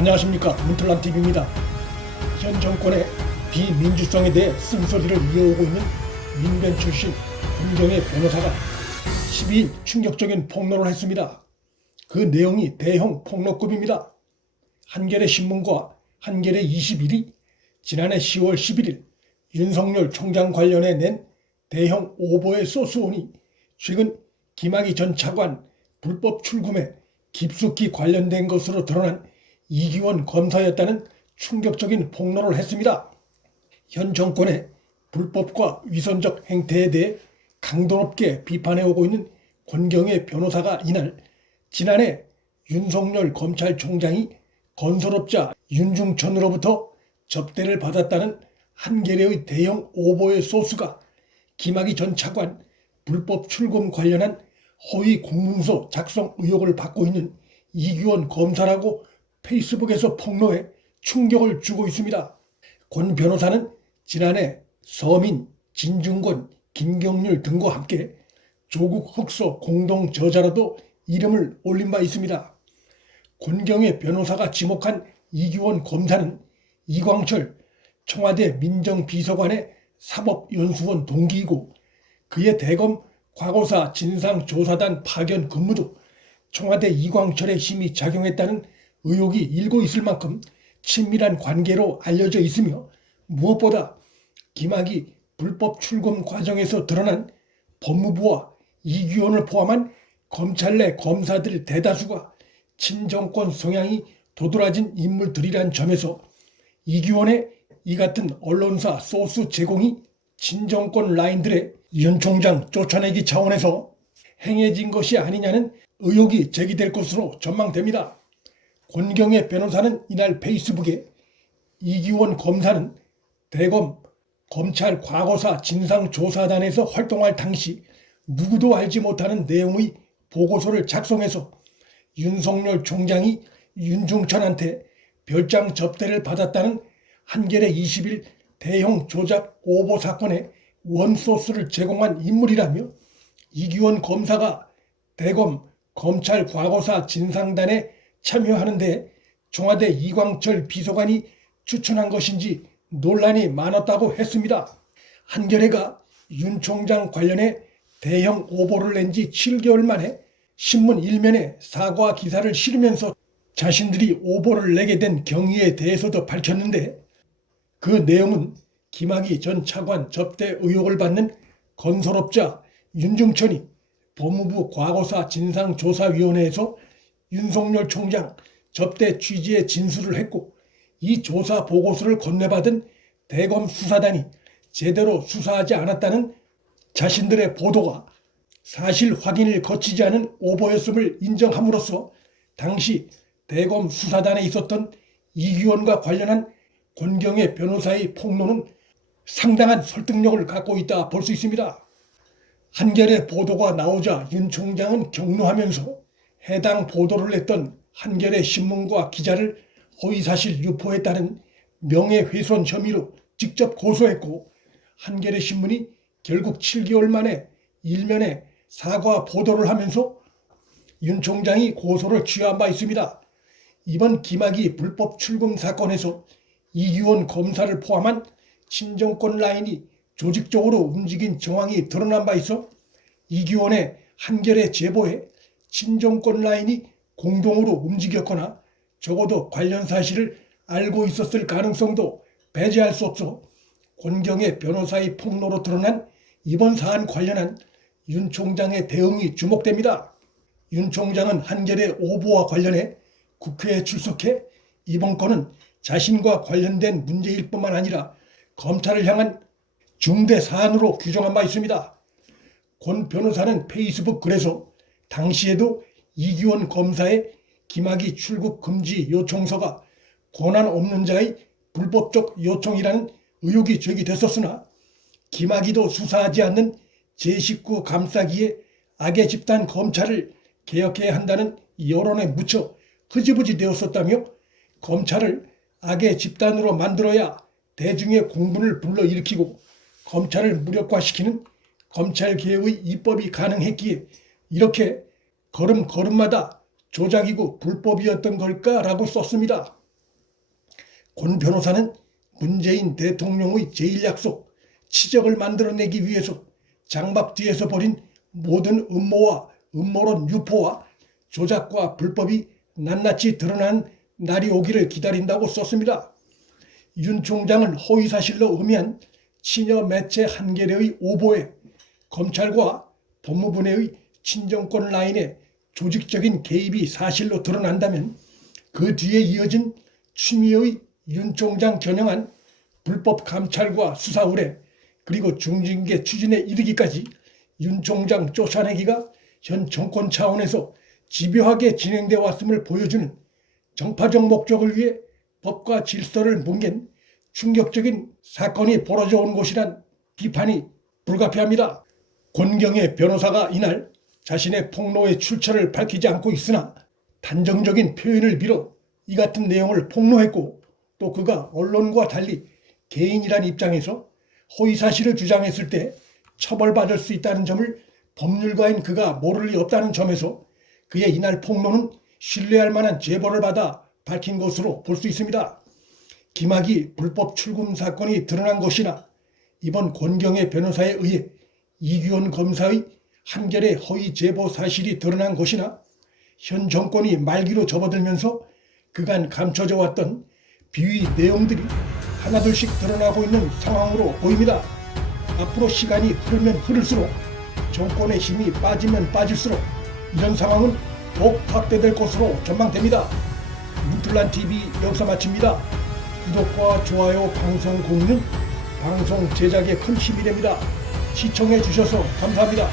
안녕하십니까, 문틀란TV입니다. 현 정권의 비민주성에 대해 쓴소리를 이어오고 있는 민변 출신 권경의 변호사가 12일 충격적인 폭로를 했습니다. 그 내용이 대형 폭로급입니다. 한겨레 신문과 한겨레 21이 지난해 10월 11일 윤석열 총장 관련해 낸 대형 오보의 소스온이 최근 김학의 전 차관 불법 출금에 깊숙이 관련된 것으로 드러난 이규원 검사였다는 충격적인 폭로를 했습니다. 현 정권의 불법과 위선적 행태에 대해 강도 높게 비판해오고 있는 권경의 변호사가 이날 지난해 윤석열 검찰총장이 건설업자 윤중천으로부터 접대를 받았다는 한겨레의 대형 오보의 소스가 김학의 전 차관 불법 출금 관련한 허위 공문서 작성 의혹을 받고 있는 이규원 검사라고 페이스북에서 폭로해 충격을 주고 있습니다. 권 변호사는 지난해 서민, 진중권, 김경률 등과 함께 조국 흑서 공동 저자로도 이름을 올린 바 있습니다. 권경의 변호사가 지목한 이규원 검사는 이광철 청와대 민정비서관의 사법연수원 동기이고 그의 대검 과거사 진상조사단 파견 근무도 청와대 이광철의 힘이 작용했다는 의혹이 일고 있을 만큼 친밀한 관계로 알려져 있으며 무엇보다 김학의 불법 출금 과정에서 드러난 법무부와 이규원을 포함한 검찰 내 검사들 대다수가 친정권 성향이 도드라진 인물들이란 점에서 이규원의 이 같은 언론사 소스 제공이 친정권 라인들의 윤 총장 쫓아내기 차원에서 행해진 것이 아니냐는 의혹이 제기될 것으로 전망됩니다. 권경의 변호사는 이날 페이스북에 이규원 검사는 대검 검찰 과거사 진상조사단에서 활동할 당시 누구도 알지 못하는 내용의 보고서를 작성해서 윤석열 총장이 윤중천한테 별장 접대를 받았다는 한겨레 20일 대형 조작 오보 사건의 원소스를 제공한 인물이라며 이규원 검사가 대검 검찰 과거사 진상단에 참여하는데 청와대 이광철 비서관이 추천한 것인지 논란이 많았다고 했습니다. 한겨레가 윤 총장 관련해 대형 오보를 낸 지 7개월 만에 신문 일면에 사과 기사를 실으면서 자신들이 오보를 내게 된 경위에 대해서도 밝혔는데 그 내용은 김학의 전 차관 접대 의혹을 받는 건설업자 윤중천이 법무부 과거사 진상조사위원회에서 윤석열 총장 접대 취지에 진술을 했고 이 조사 보고서를 건네받은 대검 수사단이 제대로 수사하지 않았다는 자신들의 보도가 사실 확인을 거치지 않은 오보였음을 인정함으로써 당시 대검 수사단에 있었던 이규원과 관련한 권경의 변호사의 폭로는 상당한 설득력을 갖고 있다 볼 수 있습니다. 한겨레 보도가 나오자 윤 총장은 격노하면서 해당 보도를 냈던 한겨레 신문과 기자를 허위사실 유포했다는 명예훼손 혐의로 직접 고소했고 한겨레 신문이 결국 7개월 만에 일면에 사과 보도를 하면서 윤 총장이 고소를 취한 바 있습니다. 이번 김학의 불법 출금 사건에서 이규원 검사를 포함한 친정권 라인이 조직적으로 움직인 정황이 드러난 바 있어 이규원의 한겨레 제보에 친정권 라인이 공동으로 움직였거나 적어도 관련 사실을 알고 있었을 가능성도 배제할 수 없어 권경의 변호사의 폭로로 드러난 이번 사안 관련한 윤 총장의 대응이 주목됩니다. 윤 총장은 한겨레 오보와 관련해 국회에 출석해 이번 건은 자신과 관련된 문제일 뿐만 아니라 검찰을 향한 중대 사안으로 규정한 바 있습니다. 권 변호사는 페이스북 글에서 당시에도 이규원 검사의 김학의 출국 금지 요청서가 권한 없는 자의 불법적 요청이라는 의혹이 제기됐었으나 김학의도 수사하지 않는 제19 감싸기에 악의 집단 검찰을 개혁해야 한다는 여론에 묻혀 흐지부지 되었었다며 검찰을 악의 집단으로 만들어야 대중의 공분을 불러일으키고 검찰을 무력화시키는 검찰개혁의 입법이 가능했기에 이렇게 걸음걸음마다 조작이고 불법이었던 걸까라고 썼습니다. 권 변호사는 문재인 대통령의 제1약속 치적을 만들어내기 위해서 장막 뒤에서 벌인 모든 음모와 음모론 유포와 조작과 불법이 낱낱이 드러난 날이 오기를 기다린다고 썼습니다. 윤 총장을 허위사실로 의미한 친여 매체 한겨레의 오보에 검찰과 법무부 내의 친정권 라인의 조직적인 개입이 사실로 드러난다면 그 뒤에 이어진 추미애의 윤 총장 겨냥한 불법 감찰과 수사 의뢰 그리고 중징계 추진에 이르기까지 윤 총장 쫓아내기가 현 정권 차원에서 집요하게 진행되어 왔음을 보여주는 정파적 목적을 위해 법과 질서를 뭉갠 충격적인 사건이 벌어져 온 것이란 비판이 불가피합니다. 권경의 변호사가 이날 자신의 폭로의 출처를 밝히지 않고 있으나 단정적인 표현을 빌어 이 같은 내용을 폭로했고 또 그가 언론과 달리 개인이란 입장에서 허위사실을 주장했을 때 처벌받을 수 있다는 점을 법률가인 그가 모를 리 없다는 점에서 그의 이날 폭로는 신뢰할 만한 제보를 받아 밝힌 것으로 볼 수 있습니다. 김학의 불법 출금 사건이 드러난 것이나 이번 권경의 변호사에 의해 이규원 검사의 한겨레 허위 제보 사실이 드러난 것이나 현 정권이 말기로 접어들면서 그간 감춰져 왔던 비위 내용들이 하나둘씩 드러나고 있는 상황으로 보입니다. 앞으로 시간이 흐르면 흐를수록 정권의 힘이 빠지면 빠질수록 이런 상황은 더욱 확대될 것으로 전망됩니다. 문틀란TV 여기서 마칩니다. 구독과 좋아요, 방송 공유는 방송 제작에 큰 힘이 됩니다. 시청해 주셔서 감사합니다.